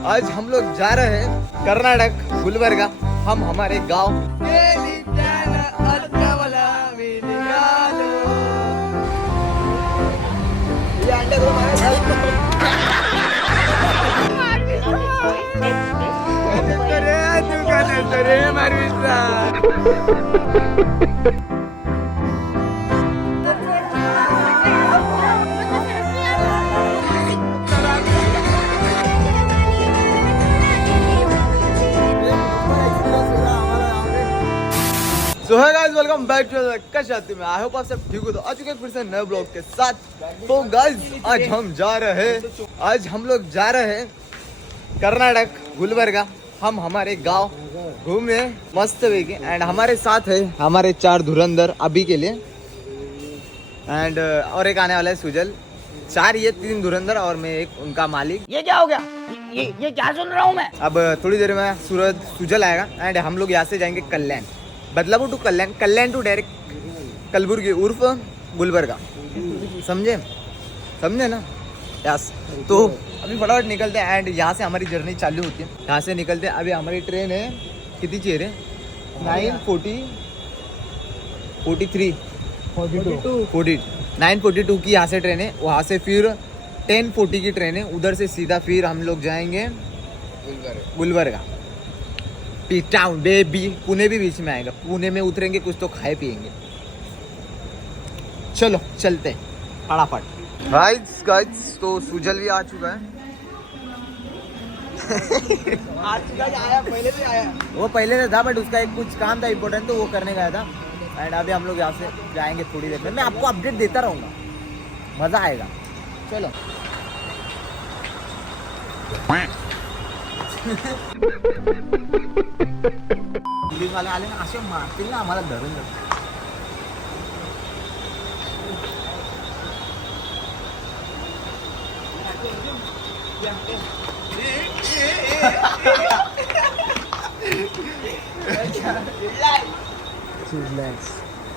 आज हम लोग जा रहे हैं कर्नाटक गुलबर्गा। हम हमारे गांव सो है गाइस, वेलकम बैक टू कश आती में। आई होप आप सब ठीक हो। तो आ चुके हैं फिर से नए ब्लॉग के साथ। तो गाइस आज हम लोग जा रहे हैं कर्नाटक गुलबर्गा। हम हमारे गांव घूमे मस्त वेगी एंड हमारे साथ है हमारे 4 धुरंधर अभी के लिए एंड और एक आने वाला है सुजल। 4 ये 3 धुरंधर और मैं एक उनका मालिक। ये क्या हो गया? ये क्या सुन रहा हूँ मैं? अब थोड़ी देर में सुजल आएगा एंड हम लोग यहाँ से जाएंगे Kalyan, Badlapur to Kalyan, Kalyan to direct Kalaburagi उर्फ गुलबर्गा। समझे ना? यस। तो अभी फटाफट निकलते हैं एंड यहाँ से हमारी जर्नी चालू होती है। यहाँ से निकलते हैं। अभी हमारी ट्रेन है कितनी चेयर है? 9:42 की यहाँ से ट्रेन है। वहाँ से फिर 10:40 की ट्रेन है। उधर से सीधा फिर हम लोग जाएंगे गुलबर्गा टाउन बेबी। पुणे भी बीच में आएगा। पुणे में उतरेंगे, कुछ तो खाए पिएंगे। चलो चलते हैं फटाफट। गाइस तो सुजल भी आ चुका है। आया पहले भी आया। वो पहले से था बट उसका एक कुछ काम था इम्पोर्टेंट, तो वो करने गया था। एंड अभी हम लोग यहाँ से जाएंगे थोड़ी देर में। मैं आपको अपडेट देता रहूँगा, मज़ा आएगा। चलो पुलिस वाले आले ना, असे मारतील ना आम्हाला धरून जातात।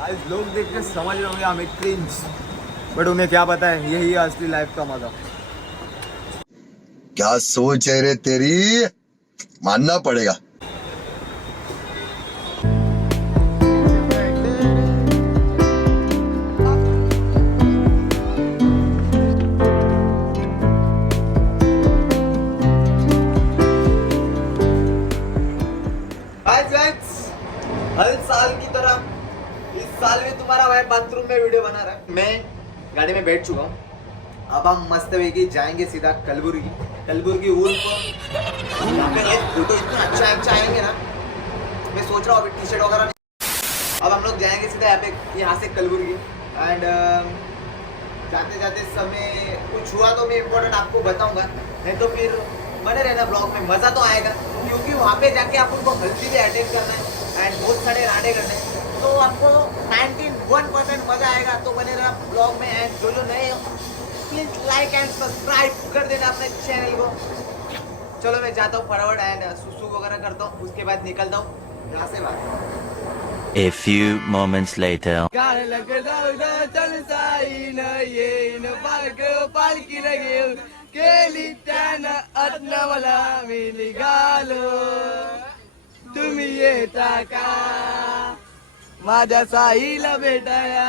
आज लोग देख के समझ रहे होंगे हमें क्रिंज, बट उन्हें क्या पता है यही है असली लाइफ का मजा। क्या सोच है रे तेरी, मानना पड़ेगा। हर साल की तरह इस साल भी तुम्हारा भाई बाथरूम में वीडियो बना रहा है। मैं गाड़ी में बैठ चुका हूँ। अब हम मस्त वेगी जाएंगे सीधा कलबुर्गी उर्फ। फोटो इतना अच्छा आएंगे ना, मैं सोच रहा हूँ अभी टी शर्ट वगैरह। अब हम लोग जाएंगे सीधा यहाँ से कलबुर्गी एंड जाते जाते समय कुछ हुआ तो मैं इम्पोर्टेंट आपको बताऊंगा, नहीं तो फिर बने रहना ब्लॉग में। मज़ा तो आएगा क्योंकि वहाँ पे जाके अपन को हल्दी भी अटेंड करना है एंड बहुत सारे राडे करने हैं, तो आपको 91% मज़ा आएगा। तो बने रहना ब्लॉग में एंड जो नए हो प्लीज लाइक एंड सब्सक्राइब कर देना अपने चैनल को। चलो मैं जाता हूँ फटाफट एंड सुसु वगैरह करता हूँ, उसके बाद निकलता हूँ यहाँ से बाहर। A few moments later. तुम्ही येता का माझ्या साईला भेटाया,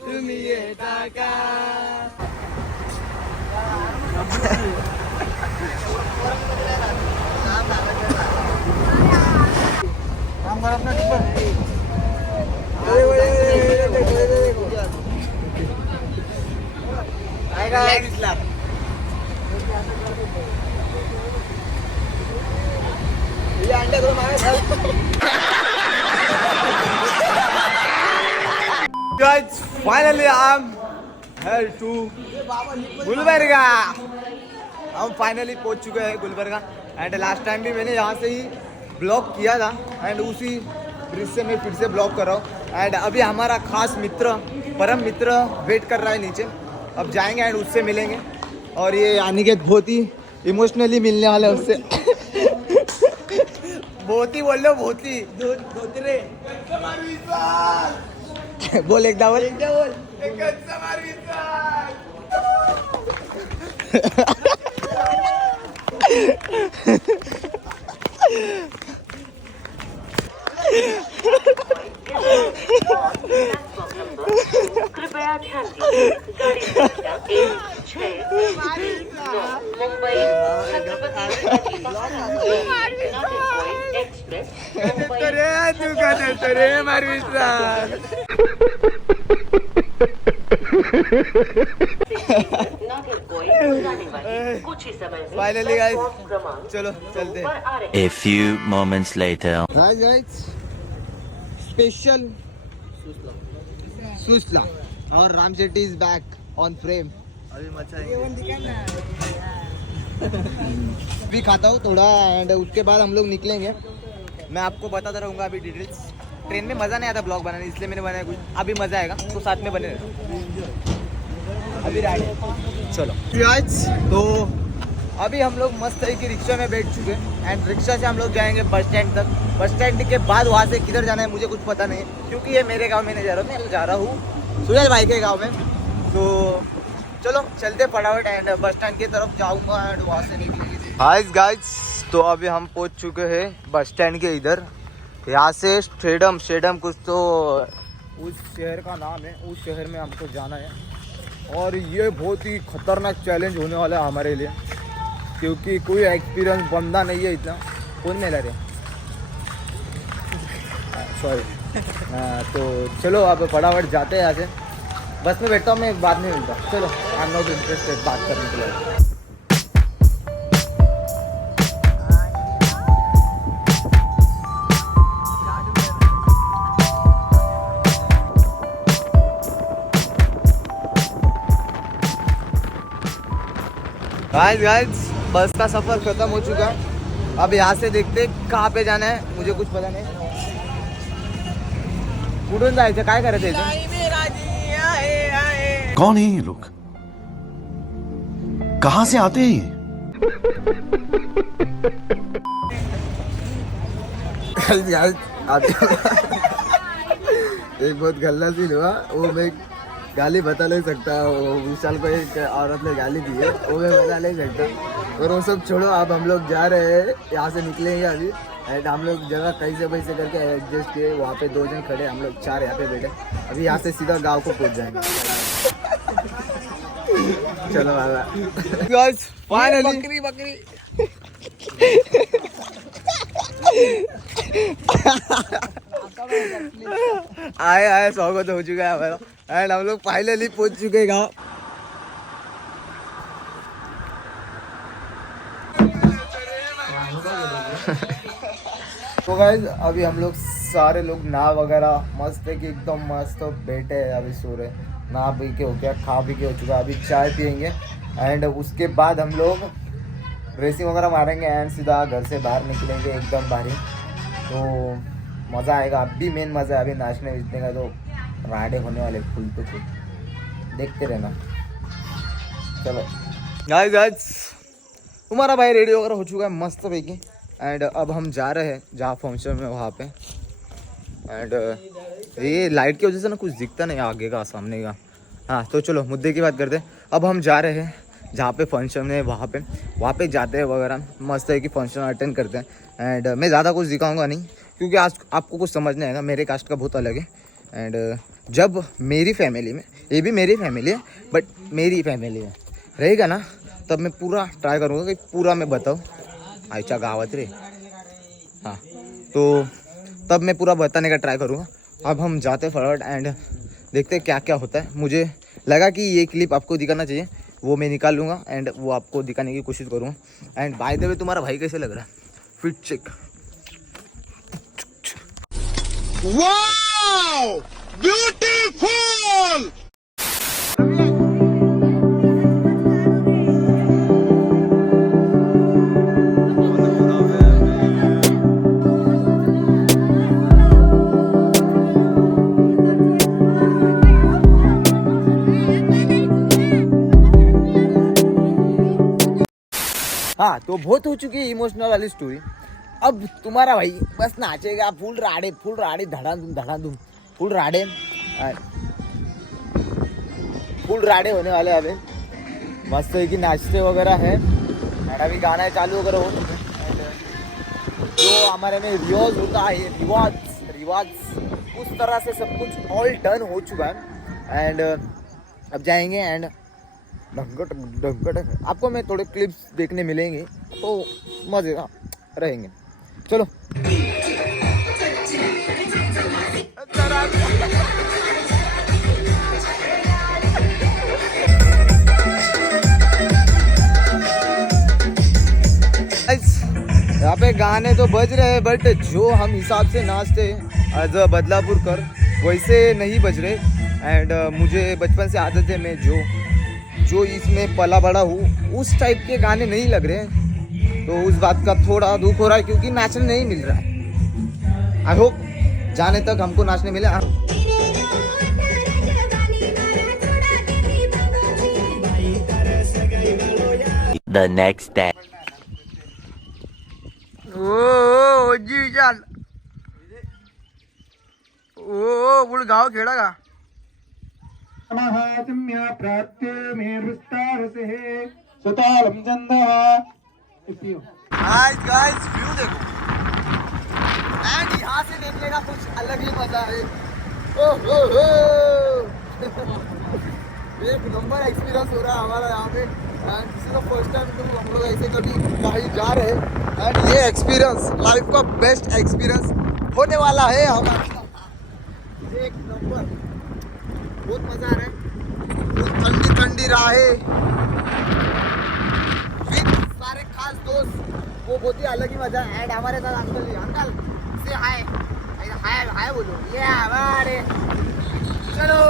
तुम्ही येता का? Guys, finally I'm here to Gulbarga. हम फाइनली पहुंच चुके हैं गुलबर्गा एंड लास्ट टाइम भी मैंने यहाँ से ही ब्लॉग किया था एंड उसी ब्रिज से मैं फिर से ब्लॉग कर रहा हूँ। एंड अभी हमारा खास मित्र, परम मित्र वेट कर रहा है नीचे। अब जाएंगे एंड उससे मिलेंगे और ये अनिकेत बहुत ही इमोशनली मिलने वाला है उससे। बहुत ही बोल लो, बहुत ही धोतरे बोल एकदा बोल कृपया ध्यान दीजिए गाड़ी संख्या 1629 मुंबई छत्रपति शिवाजी महाराज एक्सप्रेस मुंबई नागरकोइल जाने वाली कुछ ही समय में Finally, guys. प्लेटफॉर्म क्रमांक चलो चलते हैं। पर आ रहे A few moments later. Hi guys, special Susla और Ram Shetty is back on frame. अभी मचाएंगे, भी खाता हूँ थोड़ा एंड उसके बाद हम लोग निकलेंगे। मैं आपको बताता रहूँगा अभी डिटेल्स। ट्रेन में मज़ा नहीं आता ब्लॉग बनाने, इसलिए मैंने बनाया कुछ। अभी मज़ा आएगा तो साथ में बने रहना। अभी राइड चलो गाइस। तो अभी हम लोग मस्त है कि रिक्शा में बैठ चुके हैं एंड रिक्शा से हम लोग जाएंगे बस स्टैंड तक। बस स्टैंड के बाद वहाँ से किधर जाना है मुझे कुछ पता नहीं है, क्योंकि ये मेरे गांव में नहीं जा रहा हूँ, मैं जा रहा हूँ सुजल भाई के गांव में। तो चलो चलते फटाफट एंड बस स्टैंड की तरफ जाऊँगा एंड वहाँ से निकलेंगे। हाय गाइस, तो अभी हम पहुँच चुके हैं बस स्टैंड के इधर। यहाँ से स्टेडियम कुछ तो उस शहर का नाम है, उस शहर में हमको जाना है। और ये बहुत ही खतरनाक चैलेंज होने वाला है हमारे लिए, क्योंकि कोई एक्सपीरियंस बंदा नहीं है इतना। कौन मिला रहे, सॉरी। तो चलो अब फटाफट जाते हैं यहाँ से। बस में बैठता हूँ मैं, बाद में मिलता हूँ। चलो, आई एम नॉट इंटरेस्टेड बात करने के लिए। गाइस बस का सफ़र ख़त्म हो चुका है। अब यहाँ से देखते कहाँ पे जाना है, मुझे कुछ पता नहीं। कुठून जायचं, काय करायचं कौन है ये लोग, कहाँ से आते हैं ये? एक बहुत गल्ला सीन हुआ, वो मैं गाली बता नहीं सकता। वो विशाल को एक औरत ने गाली दी है, वो मैं बता नहीं सकता। और वो सब छोड़ो, अब हम लोग जा रहे हैं, यहाँ से निकलेंगे अभी। एंड हम लोग जगह कैसे वैसे करके एडजस्ट किए। वहाँ पे 2 जन खड़े, हम लोग 4 यहाँ पे बैठे। अभी यहाँ से सीधा गांव को पहुँच जाएंगे। चलो गाइस, फाइनली बकरी आए स्वागत हो चुका है हमारा एंड हम लोग फाइनली पहुंच चुके हैं गाँव। तो गाइस अभी हम लोग सारे लोग नाव वगैरह मस्त है कि एकदम मस्त बैठे हैं, अभी सो रहे। नहा पी के हो गया, खा पी के हो चुका। अभी चाय पियेंगे एंड उसके बाद हम लोग ड्रेसिंग वगैरह मारेंगे एंड सीधा घर से बाहर निकलेंगे एकदम बाहर। तो मज़ा आएगा। अभी मेन मज़ा है अभी नाचने बीचने का, तो राडे होने वाले फुल तो फुल, देखते रहना। चलो गाइस तुम्हारा भाई रेडी वगैरह हो चुका है मस्त पैकी एंड अब हम जा रहे हैं जहाँ फंक्शन में वहाँ पे। एंड ये लाइट की वजह से ना कुछ दिखता नहीं आगे का सामने का। हाँ तो चलो मुद्दे की बात करते हैं। अब हम जा रहे हैं जहाँ पे फंक्शन है वहाँ पे जाते हैं वगैरह, मस्त है कि फंक्शन अटेंड करते हैं। एंड मैं ज़्यादा कुछ दिखाऊंगा नहीं, क्योंकि आज आपको कुछ समझ नहीं आएगा। मेरे कास्ट का बहुत अलग है एंड जब मेरी फैमिली में, ये भी मेरी फैमिली है बट मेरी फैमिली में रहेगा ना, तब मैं पूरा ट्राई करूँगा कि पूरा मैं बताऊँ आयच्या गावात रे। हाँ तो तब मैं पूरा बताने का ट्राई करूँगा। अब हम जाते फटाफट एंड देखते क्या क्या होता है। मुझे लगा कि ये क्लिप आपको दिखाना चाहिए, वो मैं निकाल लूँगा एंड वो आपको दिखाने की कोशिश करूँगा। एंड बाय द वे तुम्हारा भाई कैसे लग रहा है, फिट चेक। Wow beautiful. हाँ तो बहुत हो चुकी है इमोशनल वाली स्टोरी। अब तुम्हारा भाई बस नाचेगा फुल राड़े धड़ाधूम फुल राड़े होने वाले। अभी मस्त है कि नाचते वगैरह है And अभी गाना चालू करो जो हमारे में रिवाज होता है, रिवाज उस तरह से सब कुछ ऑल डन हो चुका है। एंड अब जाएंगे एंड ढंगट आपको मैं थोड़े क्लिप्स देखने मिलेंगे तो मजे रहेंगे। चलो यहाँ पे गाने तो बज रहे हैं बट जो हम हिसाब से नाचते एज अ बदलापुर कर वैसे नहीं बज रहे। एंड मुझे बचपन से आदत है, मैं जो इसमें पला बड़ा हूँ उस टाइप के गाने नहीं लग रहे, तो उस बात का थोड़ा दुख हो रहा है क्योंकि नाचने नहीं मिल रहा है। आई होप जाने तक हमको नाचने मिले। The next day. ओ जी चाल ओ बुल गाव खेड़ा का गाइस व्यू देखो एंड यहाँ से देखने का कुछ अलग ही मजा है। एक नंबर एक्सपीरियंस हो रहा है हमारा यहाँ पे। फर्स्ट टाइम तो हम लोग ऐसे कभी कहीं जा रहे हैं एंड ये एक्सपीरियंस लाइफ का बेस्ट एक्सपीरियंस होने वाला है हमारा। एक नंबर बहुत मजा आ रहा है। ठंडी ठंडी राहें विद सारे खास दोस्त, वो बहुत ही अलग ही मजा है। एंड हमारे साथ अंकल से हाय हाय हाय बोलो ये हमारे। चलो